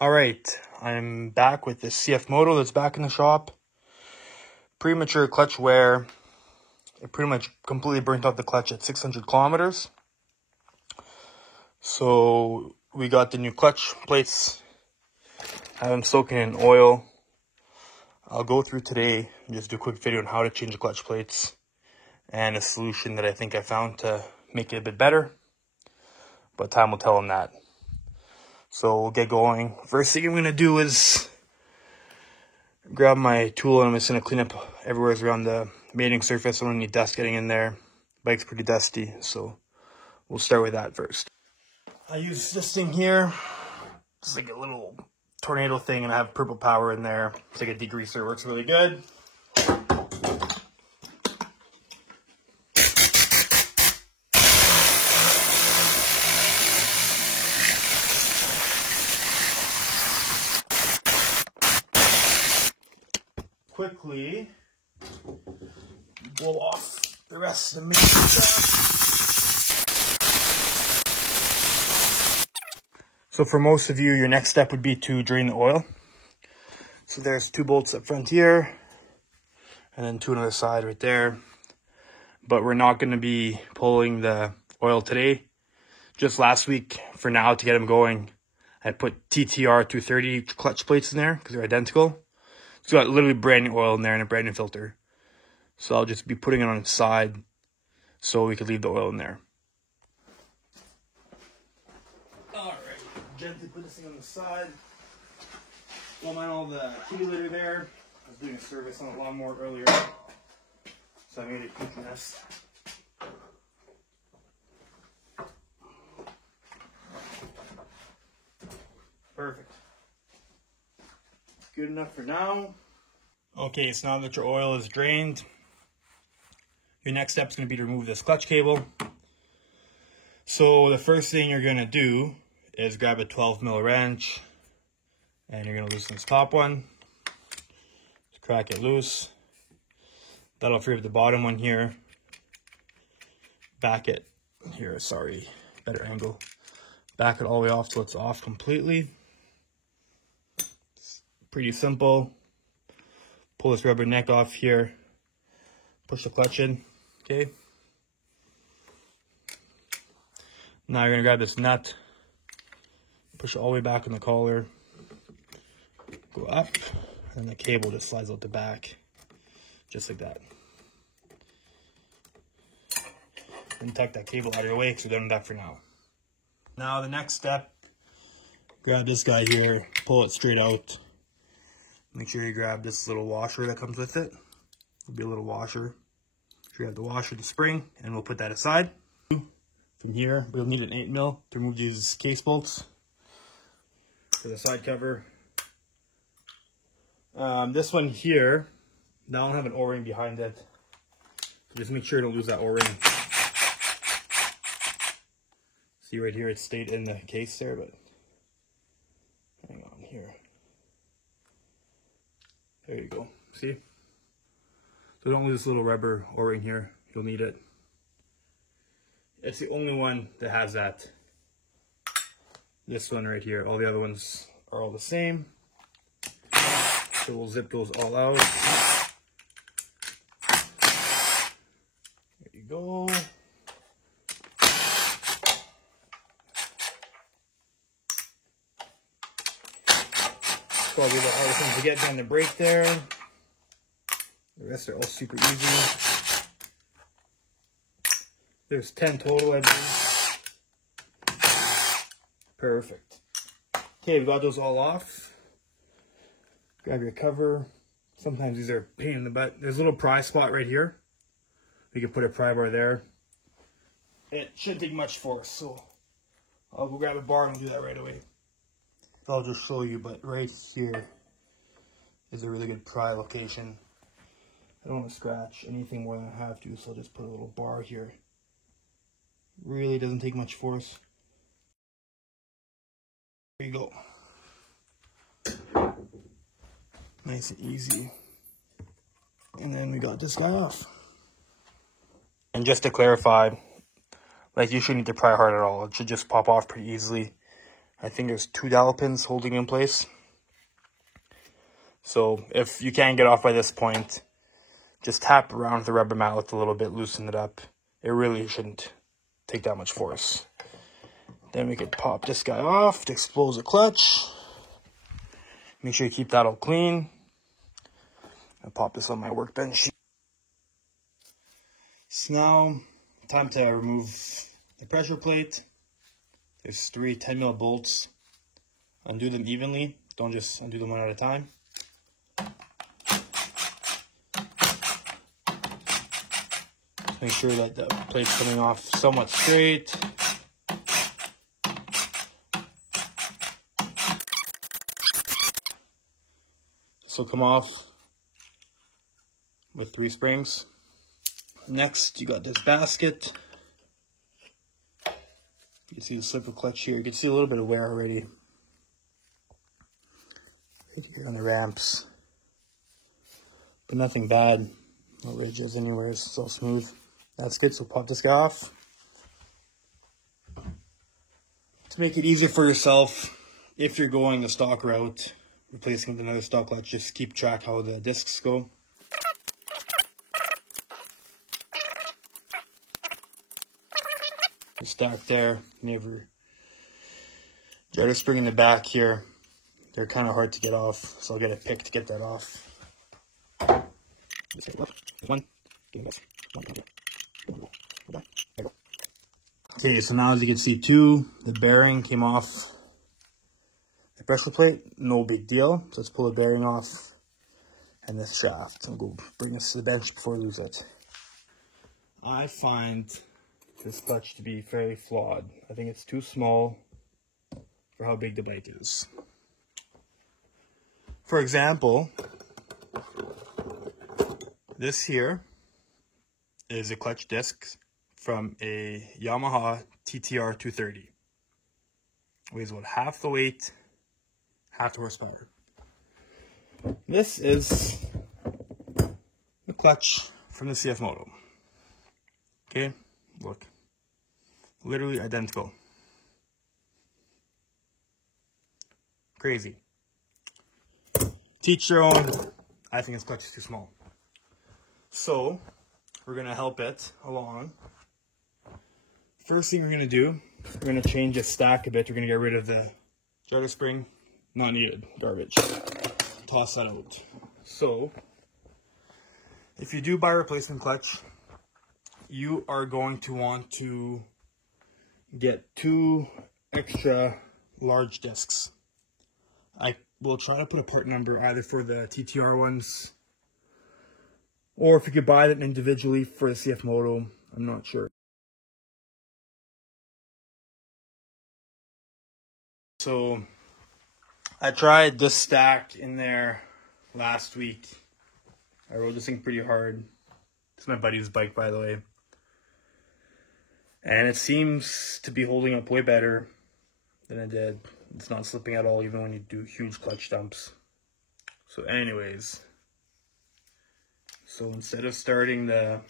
Alright, I'm back with this CF Moto that's back in the shop. Premature clutch wear. It pretty much completely burnt out the clutch at 600 kilometers. So we got the new clutch plates. Have them soaking in oil. I'll go through today and just do a quick video on how to change the clutch plates and a solution that I think I found to make it a bit better. But time will tell on that. So we'll get going. First thing I'm going to do is grab my tool and I'm just going to clean up everywhere around the mating surface. I don't need dust getting in there. Bike's pretty dusty, so we'll start with that first. I use this thing here. It's like a little tornado thing and I have purple power in there. It's like a degreaser. It works really good. Quickly blow off the rest of the main stuff. So for most of you, your next step would be to drain the oil. So there's 2 bolts up front here and then 2 on the side right there. But we're not going to be pulling the oil today. Just last week, for now, to get them going, I put TTR 230 clutch plates in there because they're identical. It's got literally brand new oil in there and a brand new filter. So I'll just be putting it on its side so we could leave the oil in there. Alright, gently put this thing on the side. Don't mind all the accumulator there. I was doing a service on the lawnmower earlier, so I made a huge mess. Perfect. Good enough for now. Okay, so now that your oil is drained, your next step is going to be to remove this clutch cable. So the first thing you're going to do is grab a 12mm wrench and you're going to loosen this top one. Just crack it loose. That'll free up the bottom one here. Back it here, sorry, better angle. Back it all the way off till it's off completely. Pretty simple. Pull this rubber neck off here. Push the clutch in. Okay. Now you're gonna grab this nut. Push it all the way back on the collar. Go up, and the cable just slides out the back, just like that. And tuck that cable out of your way because we're done with that for now. Now the next step, grab this guy here, pull it straight out. Make sure you grab this little washer that comes with it. It'll be a little washer. Make sure you have the washer, the spring, and we'll put that aside. From here, we'll need an 8mm to remove these case bolts for the side cover. This one here, now I don't have an O-ring behind it. So just make sure you don't lose that O-ring. See right here, it stayed in the case there, but hang on here. There you go. See? So don't lose this little rubber O-ring here. You'll need it. It's the only one that has that. This one right here. All the other ones are all the same. So we'll zip those all out. There you go. Probably the hardest thing to get down the brake there. The rest are all super easy. There's 10 total, I believe. Perfect. Okay, we got those all off. Grab your cover. Sometimes these are a pain in the butt. There's a little pry spot right here. We can put a pry bar there. It shouldn't take much force, so I'll go grab a bar and do that right away. I'll just show you, but right here is a really good pry location. I don't want to scratch anything more than I have to, so I'll just put a little bar here. Really doesn't take much force. There you go. Nice and easy. And then we got this guy off. And just to clarify, like, you shouldn't need to pry hard at all. It should just pop off pretty easily. I think there's 2 dowel pins holding in place. So if you can't get off by this point, just tap around the rubber mallet a little bit, loosen it up. It really shouldn't take that much force. Then we could pop this guy off to expose the clutch. Make sure you keep that all clean. I'll pop this on my workbench. So now, time to remove the pressure plate. There's 3 10mm bolts. Undo them evenly. Don't just undo them one at a time. Make sure that the plate's coming off somewhat straight. This will come off with 3 springs. Next, you got this basket. You can see the slip of clutch here. You can see a little bit of wear already. I think on the ramps, but nothing bad. No ridges anywhere. It's all smooth. That's good. So pop this guy off. To make it easier for yourself, if you're going the stock route, replacing with another stock clutch, just keep track how the discs go. Stack there. You have your jetter spring in the back here. They're kind of hard to get off, so I'll get a pick to get that off. Okay, so now as you can see too, the bearing came off the pressure plate. No big deal. So let's pull the bearing off and this shaft. I'll go bring this to the bench before I lose it. I find this clutch to be fairly flawed. I think it's too small for how big the bike is. For example, this here is a clutch disc from a Yamaha TTR 230. Weighs about half the weight, half the horsepower. This is the clutch from the CF Moto. Okay, look. Literally identical. Crazy. Teach your own. I think this clutch is too small. So, we're going to help it along. First thing we're going to do, we're going to change the stack a bit. We're going to get rid of the jetter spring. Not needed. Garbage. Toss that out. So, if you do buy a replacement clutch, you are going to want to get 2 extra large discs. I will try to put a part number either for the TTR ones, or if you could buy them individually for the CF Moto, I'm not sure. So I tried this stack in there last week. I rode this thing pretty hard. It's my buddy's bike, by the way. And it seems to be holding up way better than it did. It's not slipping at all, even when you do huge clutch dumps. So anyways, so instead of starting the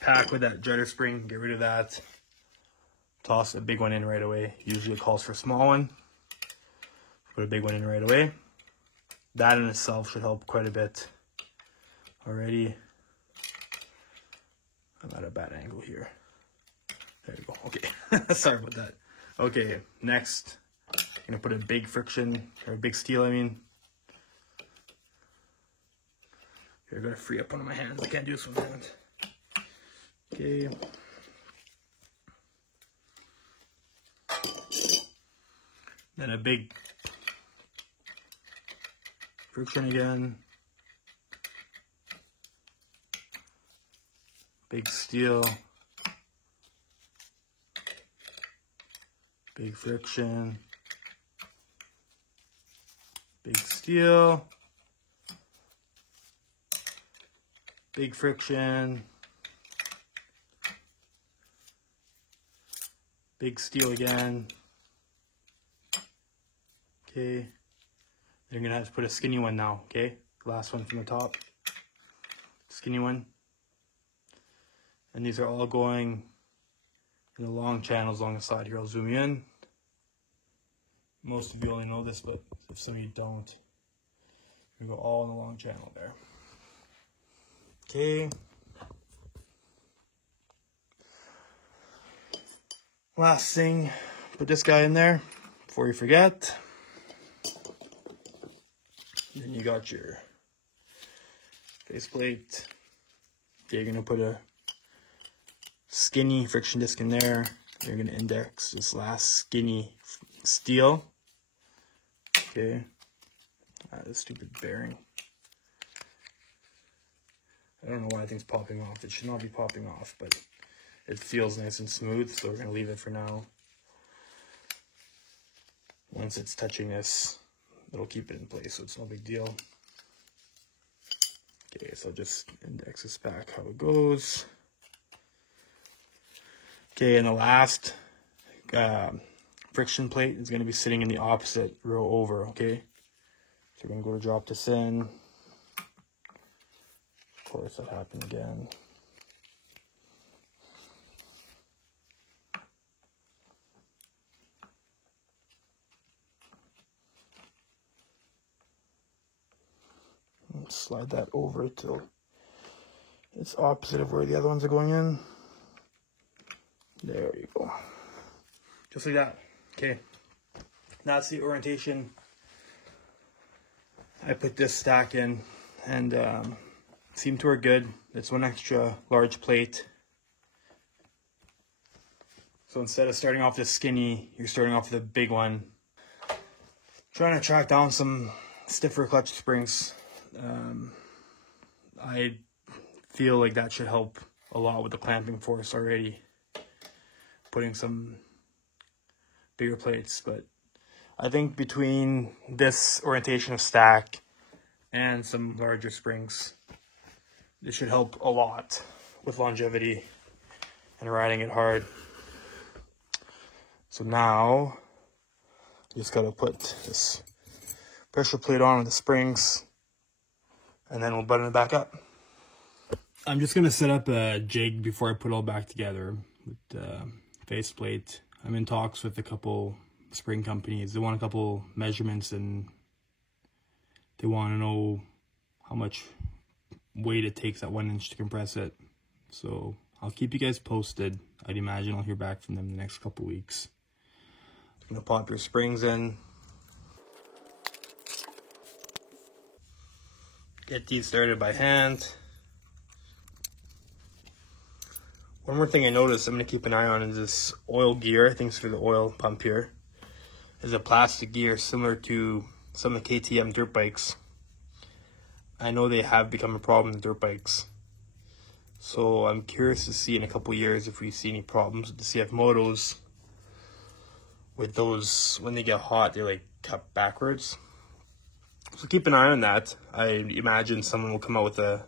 pack with that jetter spring, get rid of that. Toss a big one in right away. Usually it calls for a small one. Put a big one in right away. That in itself should help quite a bit already. I'm at a bad angle here. There you go. Okay. Sorry about that. Okay, next, I'm going to put a big friction, or a big steel, I mean. Here, I got to free up one of my hands. I can't do this with my hands. Okay. Then a big friction again. Big steel. Big friction. Big steel. Big friction. Big steel again. Okay. Then you're gonna have to put a skinny one now, okay? Last one from the top. Skinny one. And these are all going in the long channels along the side here. I'll zoom in. Most of you only know this, but if some of you don't, we go all in the long channel there. Okay. Last thing, put this guy in there before you forget. Then you got your faceplate. Okay, you're gonna put a skinny friction disc in there. You're gonna index this last skinny steel. Okay, this stupid bearing. I don't know why thing's popping off. It should not be popping off, but it feels nice and smooth, so we're gonna leave it for now. Once it's touching this, it'll keep it in place, so it's no big deal. Okay, so just index this back how it goes. Okay, and the last friction plate is going to be sitting in the opposite row over, okay? So we're going to go to drop this in. Of course, that happened again. Let's slide that over till it's opposite of where the other ones are going in. There you go. Just like that. Okay. That's the orientation. I put this stack in and seemed to work good. It's one extra large plate. So instead of starting off this skinny, you're starting off with a big one. Trying to track down some stiffer clutch springs. I feel like that should help a lot with the clamping force already. Putting some bigger plates, but I think between this orientation of stack and some larger springs, this should help a lot with longevity and riding it hard. So now you just gotta put this pressure plate on with the springs, and then we'll button it back up. I'm just gonna set up a jig before I put it all back together with the faceplate. I'm in talks with a couple spring companies. They want a couple measurements and they want to know how much weight it takes at 1 inch to compress it. So I'll keep you guys posted. I'd imagine I'll hear back from them in the next couple weeks. I'm gonna pop your springs in. Get these started by hand. One more thing I noticed I'm going to keep an eye on is this oil gear. I think it's for the oil pump here. There's a plastic gear similar to some of the KTM dirt bikes. I know they have become a problem in dirt bikes. So I'm curious to see in a couple years if we see any problems with the CF Motos. With those, when they get hot, they're like cut backwards. So keep an eye on that. I imagine someone will come out with a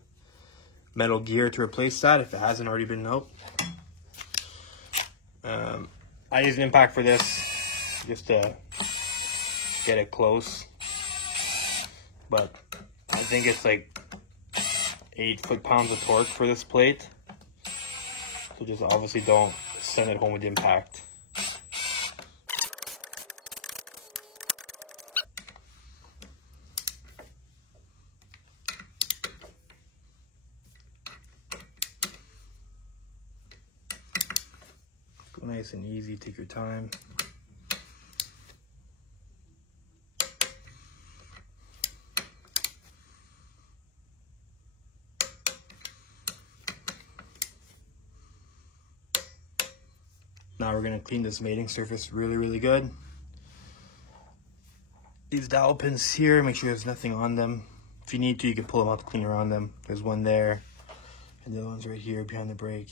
metal gear to replace that if it hasn't already been out. I use an impact for this just to get it close, but I think it's like 8 foot-pounds of torque for this plate, so just obviously don't send it home with the impact. Nice and easy, take your time. Now we're going to clean this mating surface really good. These dowel pins here, make sure there's nothing on them. If you need to, you can pull them out to clean around them. There's one there, and the other one's right here behind the brake.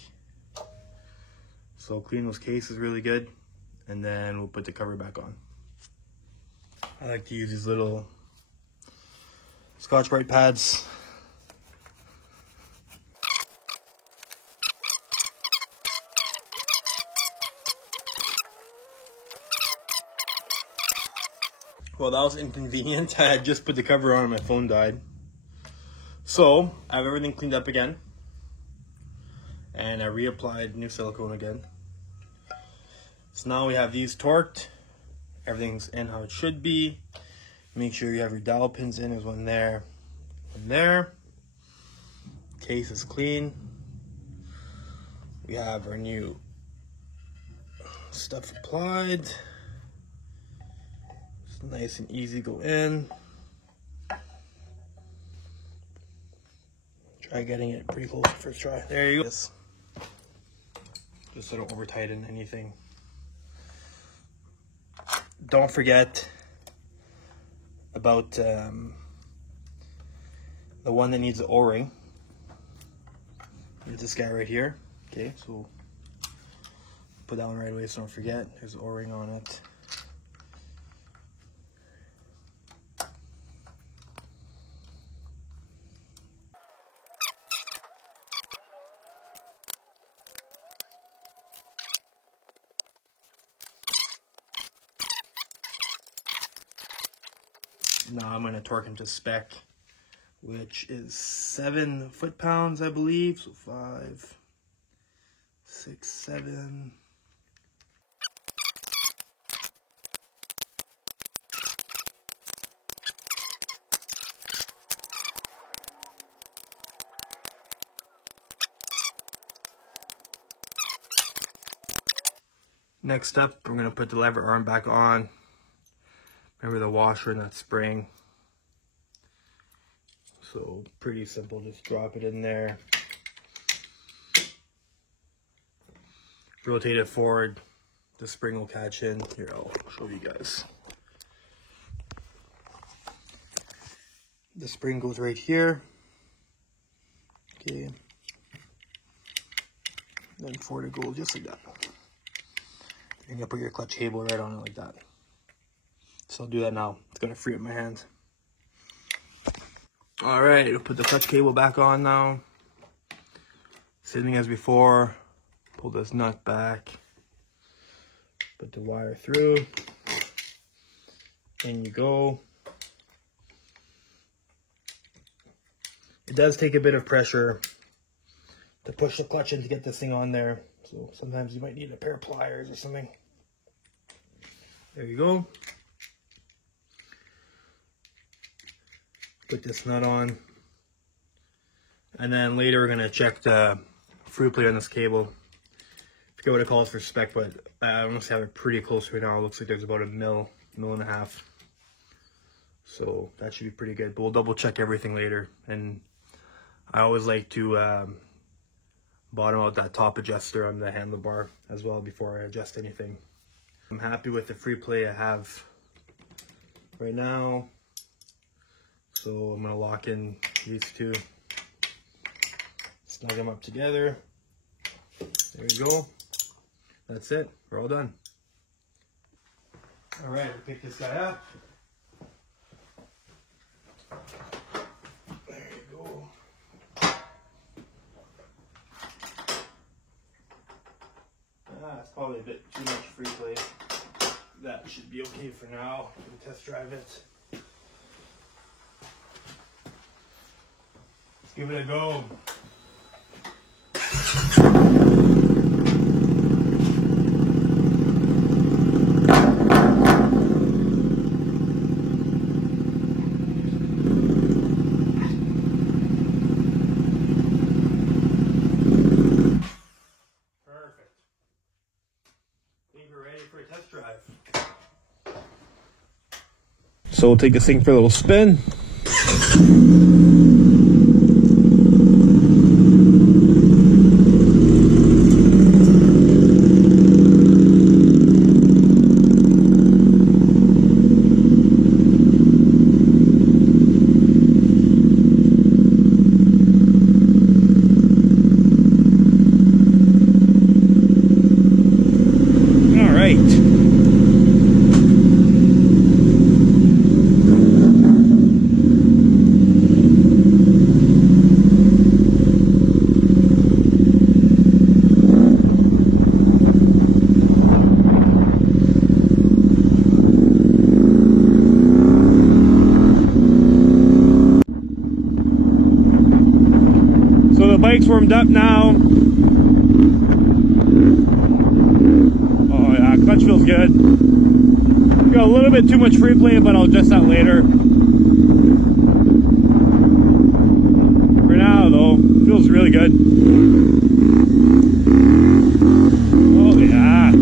So clean those cases really good, and then we'll put the cover back on. I like to use these little Scotch-Brite pads. Well, that was inconvenient. I had just put the cover on and my phone died. So I have everything cleaned up again, and I reapplied new silicone again. So now we have these torqued, Everything's in how it should be. Make sure you have your dowel pins in. There's one there, one there. Case is clean. We have our new stuff applied. It's nice and easy to go in. Try getting it pretty close first try. There you go. Just so I don't over tighten anything. Don't forget about the one that needs the O-ring. There's this guy right here. Okay, so put that one right away so don't forget. There's an O-ring on it. Now I'm going to torque him to spec, which is 7 foot-pounds, I believe. So 5, 6, 7. Next up, we're going to put the lever arm back on. Remember the washer and that spring. So pretty simple, just drop it in there. Rotate it forward, the spring will catch in. Here, I'll show you guys. The spring goes right here. Okay. Then forward it goes just like that. You're gonna put your clutch cable right on it like that. So I'll do that now. It's gonna free up my hands. All right, we'll put the clutch cable back on now. Same thing as before. Pull this nut back. Put the wire through. In you go. It does take a bit of pressure to push the clutch in to get this thing on there. So sometimes you might need a pair of pliers or something. There you go. Put this nut on. And then later we're gonna check the fruit plate on this cable. I forget what it calls for spec, but I must have it pretty close right now. It looks like there's about a mil and a half. So that should be pretty good, but we'll double check everything later. And I always like to bottom out that top adjuster on the handlebar as well before I adjust anything. I'm happy with the free play I have right now. So I'm gonna lock in these two, snug them up together. There you go. That's it, we're all done. All right, we'll pick this guy up. There you go. It's probably a bit too much free play. That should be okay for now. We'll test drive it. Let's give it a go. So we'll take this thing for a little spin. All right. So the bike's warmed up now. Oh yeah, clutch feels good. Got a little bit too much free play, but I'll adjust that later. For now, though, feels really good. Oh, yeah.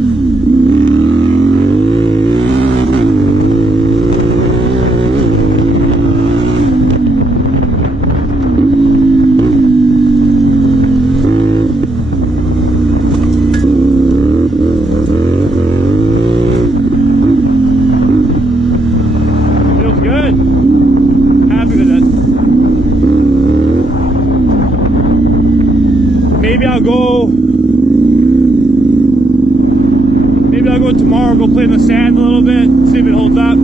Maybe I'll go tomorrow, go play in the sand a little bit, see if it holds up.